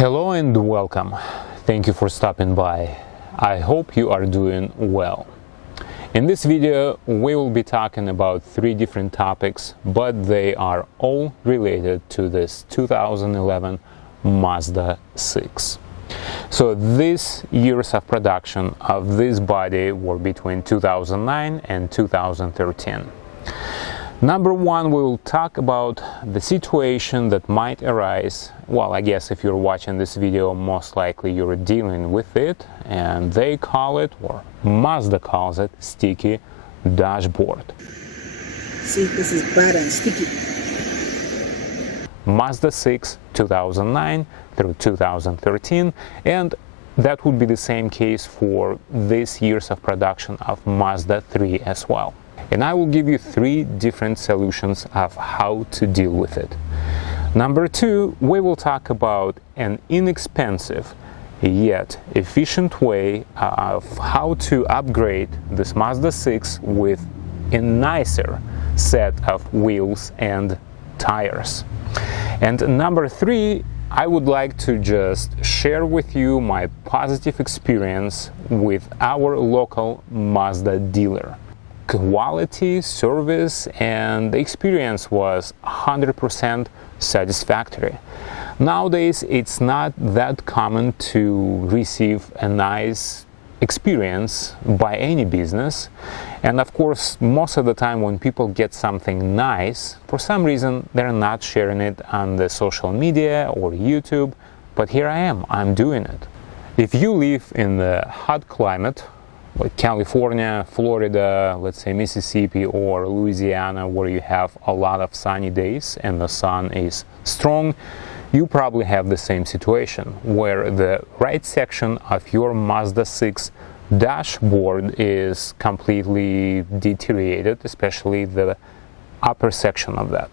Hello and welcome. Thank you for stopping by. I hope you are doing well. In this video we will be talking about three different topics, but they are all related to this 2011 Mazda 6. So these years of production of this body were between 2009 and 2013. Number one, we will talk about the situation that might arise. Well, I guess if you're watching this video, most likely you're dealing with it, and they call it, or Mazda calls it, sticky dashboard. See, this is bad and sticky. Mazda 6 2009 through 2013, and that would be the same case for these years of production of Mazda 3 as well. And I will give you three different solutions of how to deal with it. Number two, we will talk about an inexpensive yet efficient way of how to upgrade this Mazda 6 with a nicer set of wheels and tires. And number three, I would like to just share with you my positive experience with our local Mazda dealer. Quality, service, and the experience was 100% satisfactory. Nowadays, it's not that common to receive a nice experience by any business. And of course, most of the time when people get something nice, for some reason, they're not sharing it on the social media or YouTube. But here I am, I'm doing it. If you live in the hot climate, like California, Florida, let's say Mississippi or Louisiana, where you have a lot of sunny days and the sun is strong, you probably have the same situation where the right section of your Mazda 6 dashboard is completely deteriorated, especially the upper section of that.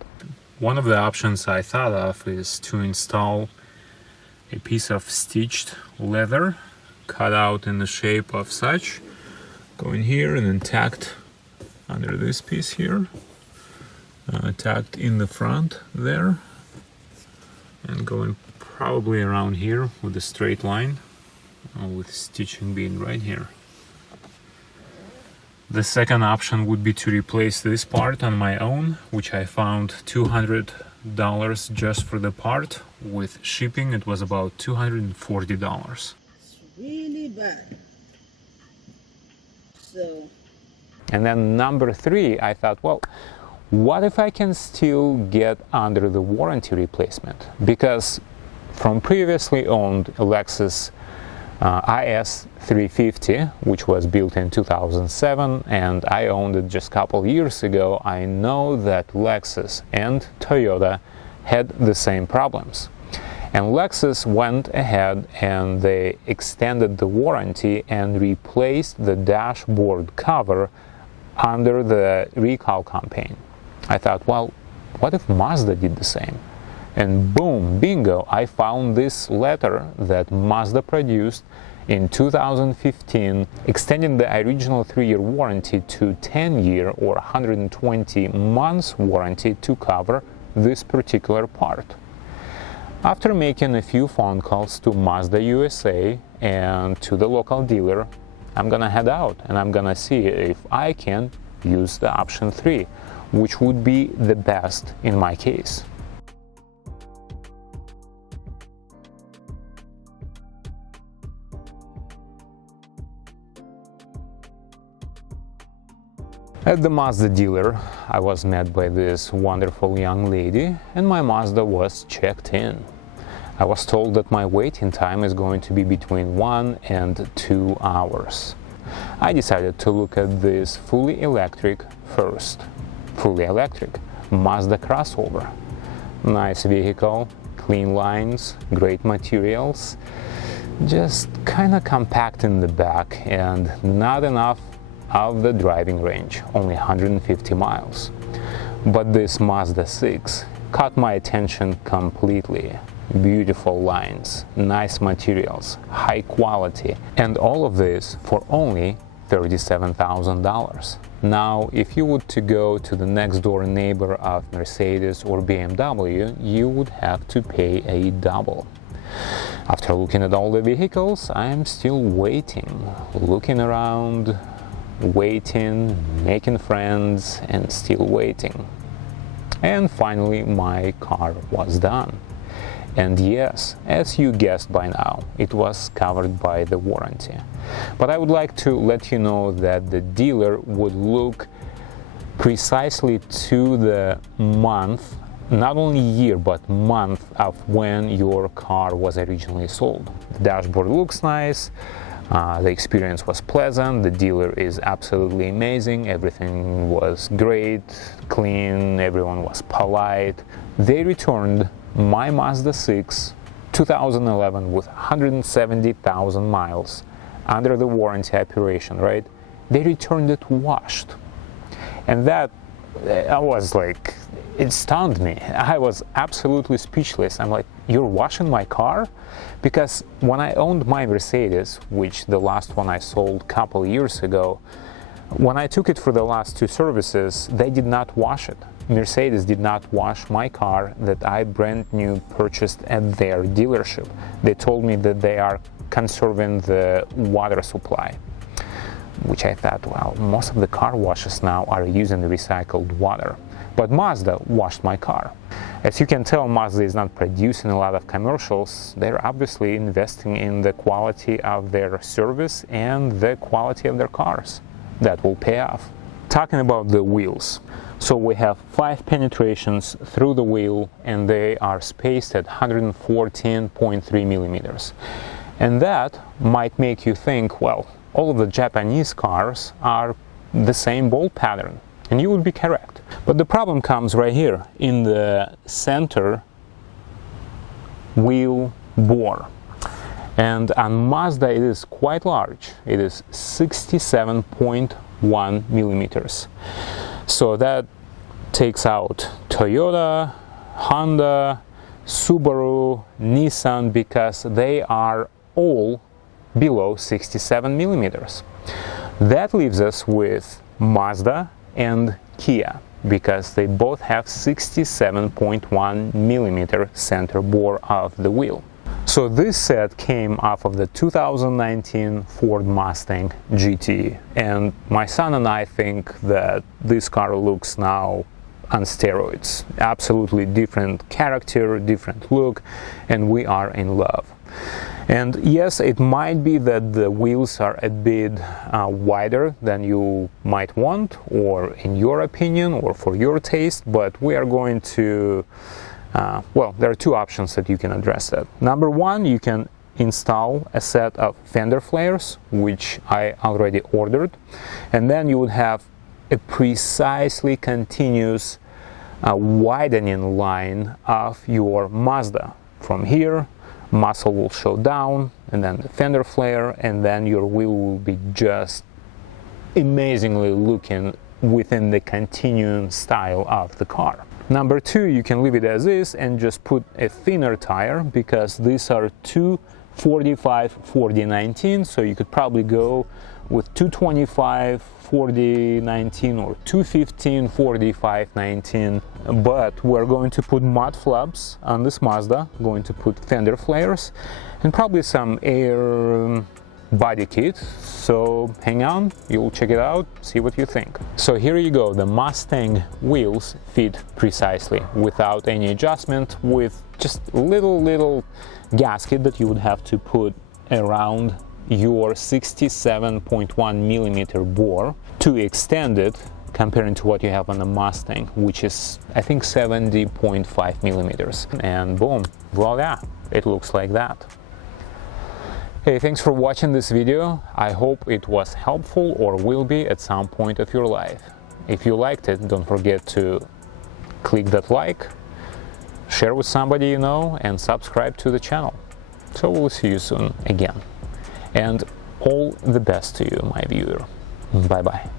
One of the options I thought of is to install a piece of stitched leather cut out in the shape of such, going here and then tacked under this piece here, tacked in the front there, and going probably around here with a straight line, with stitching being right here. The second option would be to replace this part on my own, which I found $200 just for the part. With shipping it was about $240. Really bad. And then number three, I thought, well, what if I can still get under the warranty replacement? Because from previously owned Lexus IS 350, which was built in 2007, and I owned it just a couple years ago, I know that Lexus and Toyota had the same problems. And Lexus went ahead and they extended the warranty and replaced the dashboard cover under the recall campaign. I thought, well, what if Mazda did the same? And boom, bingo, I found this letter that Mazda produced in 2015, extending the original 3-year warranty to 10-year or 120 months warranty to cover this particular part. After making a few phone calls to Mazda USA and to the local dealer, I'm gonna head out and I'm gonna see if I can use the option 3, which would be the best in my case. At the Mazda dealer, I was met by this wonderful young lady and my Mazda was checked in. I was told that my waiting time is going to be between 1 and 2 hours. I decided to look at this fully electric first. Fully electric Mazda crossover. Nice vehicle, clean lines, great materials, just kinda compact in the back and not enough of the driving range, only 150 miles. But this Mazda 6 caught my attention completely. Beautiful lines, nice materials, high quality, and all of this for only $37,000. Now, if you would to go to the next door neighbor of Mercedes or BMW, you would have to pay a double. After looking at all the vehicles, I'm still waiting, looking around, waiting, making friends, and still waiting. And finally my car was done. And yes, as you guessed by now, it was covered by the warranty. But I would like to let you know that the dealer would look precisely to the month, not only year but month of when your car was originally sold. The dashboard looks nice, the experience was pleasant, the dealer is absolutely amazing, everything was great, clean, everyone was polite. They returned my Mazda 6 2011 with 170,000 miles under the warranty operation, right? They returned it washed. And that, I was like, it stunned me. I was absolutely speechless. I'm like, you're washing my car? Because when I owned my Mercedes, which the last one I sold a couple years ago, when I took it for the last 2 services, they did not wash it. Mercedes did not wash my car that I brand new purchased at their dealership. They told me that they are conserving the water supply, which I thought, well, most of the car washes now are using recycled water. But Mazda washed my car. As you can tell, Mazda is not producing a lot of commercials. They're obviously investing in the quality of their service and the quality of their cars. That will pay off. Talking about the wheels. So we have 5 penetrations through the wheel, and they are spaced at 114.3 millimeters. And that might make you think, well, all of the Japanese cars are the same bolt pattern, and you would be correct. But the problem comes right here in the center wheel bore. And on Mazda it is quite large. It is 67.1 millimeters. So that takes out Toyota, Honda, Subaru, Nissan, because they are all below 67 millimeters. That leaves us with Mazda and Kia, because they both have 67.1 millimeter center bore of the wheel. So this set came off of the 2019 Ford Mustang GT, and my son and I think that this car looks now on steroids. Absolutely different character, different look, and we are in love. And yes, it might be that the wheels are a bit wider than you might want, or in your opinion, or for your taste, but we are going to well, there are 2 options that you can address that. Number 1, you can install a set of fender flares, which I already ordered, and then you would have a precisely continuous widening line of your Mazda. From here, muzzle will show down, and then the fender flare, and then your wheel will be just amazingly looking within the continuum style of the car. Number 2, you can leave it as is and just put a thinner tire, because these are 245/40/19, so you could probably go with 225/40/19 or 215/45/19. But we're going to put mud flaps on this Mazda, going to put fender flares, and probably some air body kit. So hang on, you'll check it out, see what you think. So here you go, the Mustang wheels fit precisely without any adjustment, with just little gasket that you would have to put around your 67.1 millimeter bore to extend it, comparing to what you have on the Mustang, which is I think 70.5 millimeters. And boom, voila, it looks like that. Hey, thanks for watching this video. I hope it was helpful, or will be at some point of your life. If you liked it, don't forget to click that like, share with somebody you know, and subscribe to the channel. So we'll see you soon again. And all the best to you, my viewer. Bye bye.